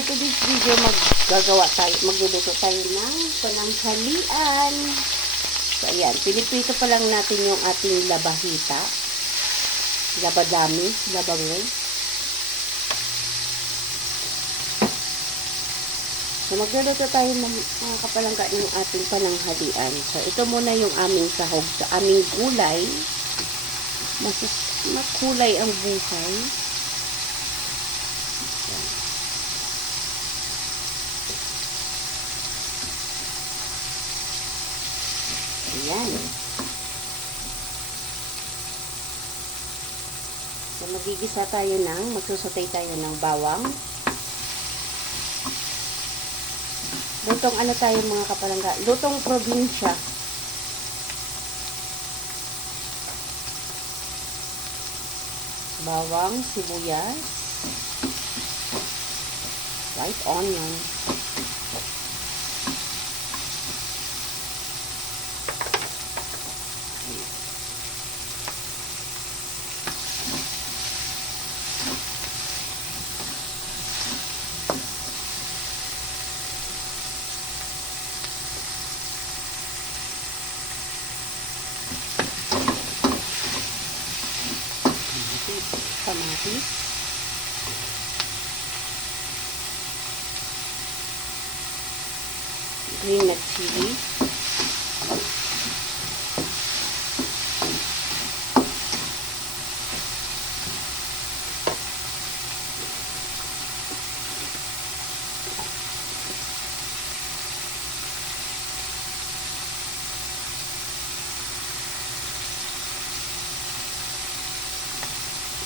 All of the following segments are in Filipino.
for today's video, magluluto tayo ng pananghalian. So, ayan, piniprito pa lang natin yung ating labahita. Labadami, labango. So, magluluto tayo ng mga kapalangga ng ating pananghalian. So, ito muna yung aming sahog sa aming gulay. Makulay ang buhay. Ayan. So, magigisa tayo magsusutay tayo ng bawang. Lutong ano tayo mga kapalangga? Lutong probinsya. Bawang, sibuyas, white onion. Kamatis, green na chili,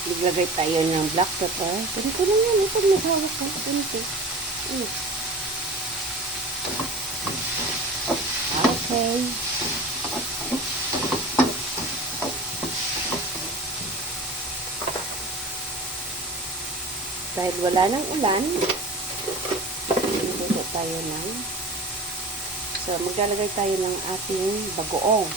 maglagay tayo ng black pepper. Ganito lang yan. Ito naghawak ko. Ganito. Okay. Dahil wala ng ulan, luto tayo So, maglalagay tayo ng ating bagoong.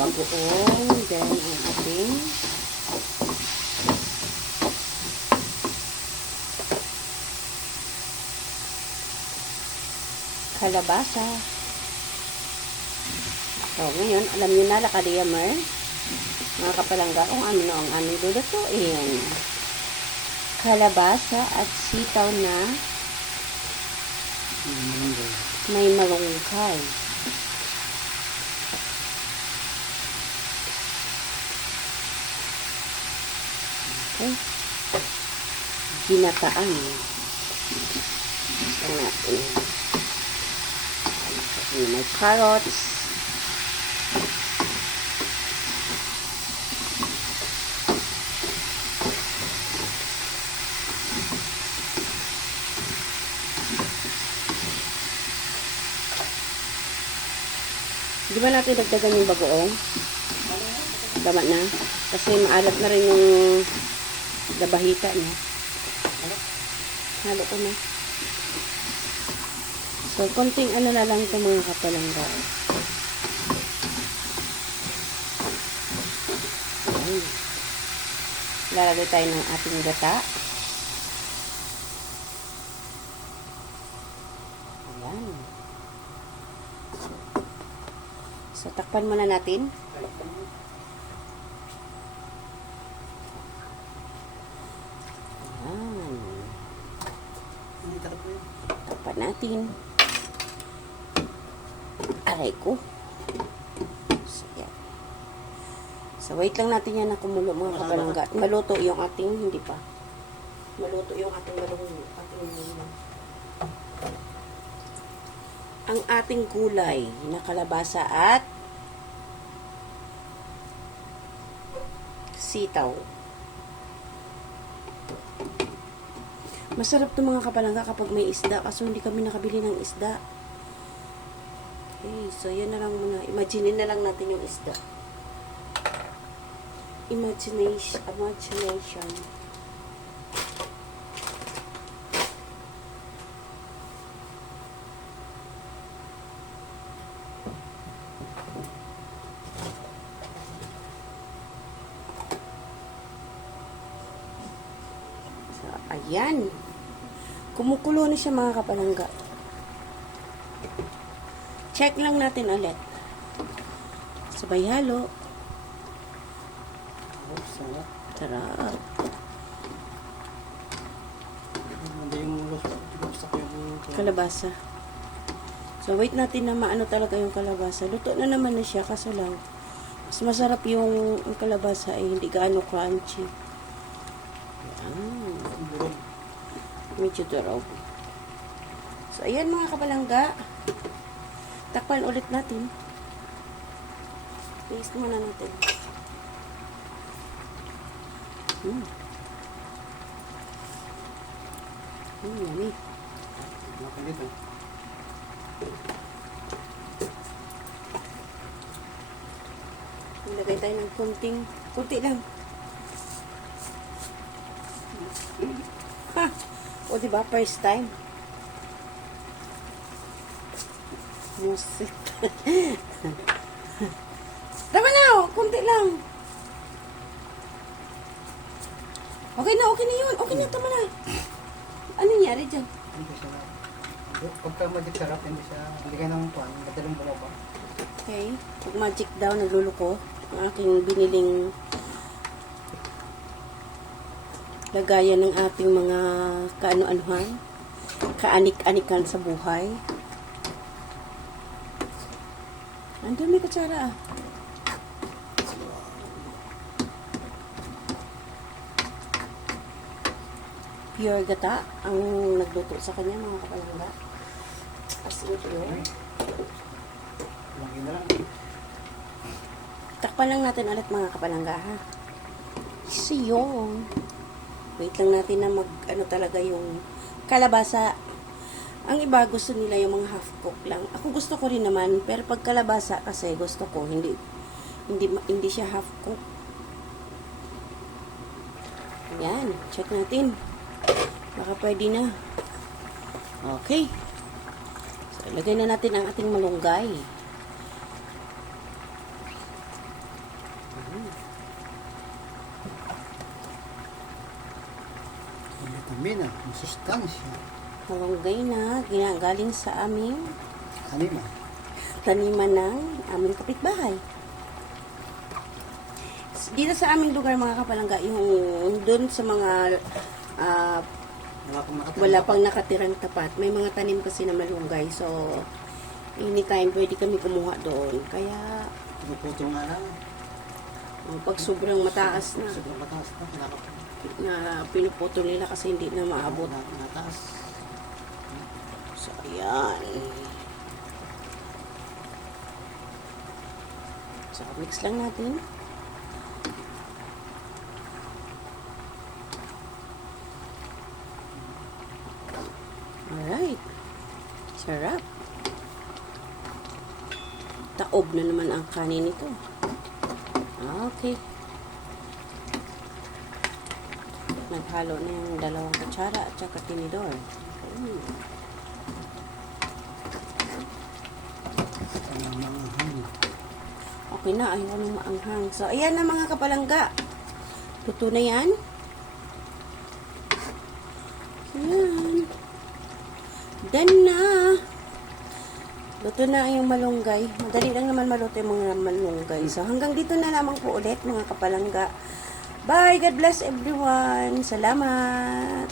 Bagoong, then ang ating kalabasa. So, ngayon, alam nyo na, lakadiyamer, mga kapalangga, kung ano ang aming lulutuin. Kalabasa at sitaw na may malunggay. Okay. Ginataan. Ito natin. May carrots. Di ba natin dagdagan yung bagoong? Tama na. Kasi maalat na rin yung labahita niya. Halo ko na. So, konting ano na lang ito mga kapalangga. Ayan. Lalagay tayo ng ating gata. Ayan. So, takpan muna natin. Takpan natin. Aray ko. So, yan. So, wait lang natin yan na kumulo mga kapalangga. Maluto yung ating, hindi pa. Maluto yung ating malungo. Ang ating gulay na kalabasa at sitaw. Masarap to mga kapalangga kapag may isda. Kaso hindi kami nakabili ng isda. Okay, so yan na lang muna. Imagine na lang natin yung isda. Imagination. Yan. Kumukulo na siya mga kapalangga. Check lang natin ulit. Sabay halo. Oh, sarap. Sarap. Hindi yung gusto ko yung Kalabasa. So, wait natin na maano talaga yung kalabasa. Luto na naman na siya, kaso lang, mas masarap yung kalabasa ay hindi gaano crunchy. Yan. durog. Medyo durog. So, ayan mga kapalangga. Takpan ulit natin. Taste muna natin. Yummy. Makan dito. Ilagay tayo ng kunti lang. Ha! O, diba? First time. Musit. Tama na, kunti lang. Okay na yun. Okay na, tama na. Ano nangyari dyan? Hindi siya. Pagka magic sarap, hindi ka nang kuhan, madaling bumaba. Okay. Pag magic daw, nagluluko. Ang aking biniling lagayan ng ating mga kaano-anuhan. Kaanik-anikan sa buhay. Andun may kutsara ah. Pure gata ang nagluto sa kanya mga kapalangga. As in pure. Lagi na lang. Takpan lang natin ulit mga kapalangga ha. So yun. Wait lang natin na ano talaga yung kalabasa. Ang iba gusto nila yung mga half cook lang. Ako gusto ko rin naman, pero pag kalabasa kasi gusto ko hindi siya half cook. Yan, check natin. Baka pwede na. Okay. So, ilagay na natin ang ating malunggay. Vitamina, masustansya. Malunggay na, ginagaling sa aming Anima. taniman ng aming kapitbahay. Dito sa aming lugar mga kapalangga, yung doon sa mga wala pang nakatirang tapat, may mga tanim kasi na malunggay. So, anytime pwede kami kumuha doon. Kaya, Puputo nga lang. pag sobrang mataas na, Sobrang mataas na. na pinuputo nila kasi hindi na maabot. Mataas. So, ayan. So, mix lang natin. Alright. Sarap. Taob na naman ang kanin nito. Okay. Naghalo na yung 2 kutsara at saka tinidor. Okay na, ayaw nang maanghang. So, ayan na mga kapalangga. Luto na yan. Ayan. Done na. Luto na yung malunggay. Madali lang naman maluto yung mga malunggay. So, hanggang dito na lamang po ulit mga kapalangga. Bye! God bless everyone! Salamat!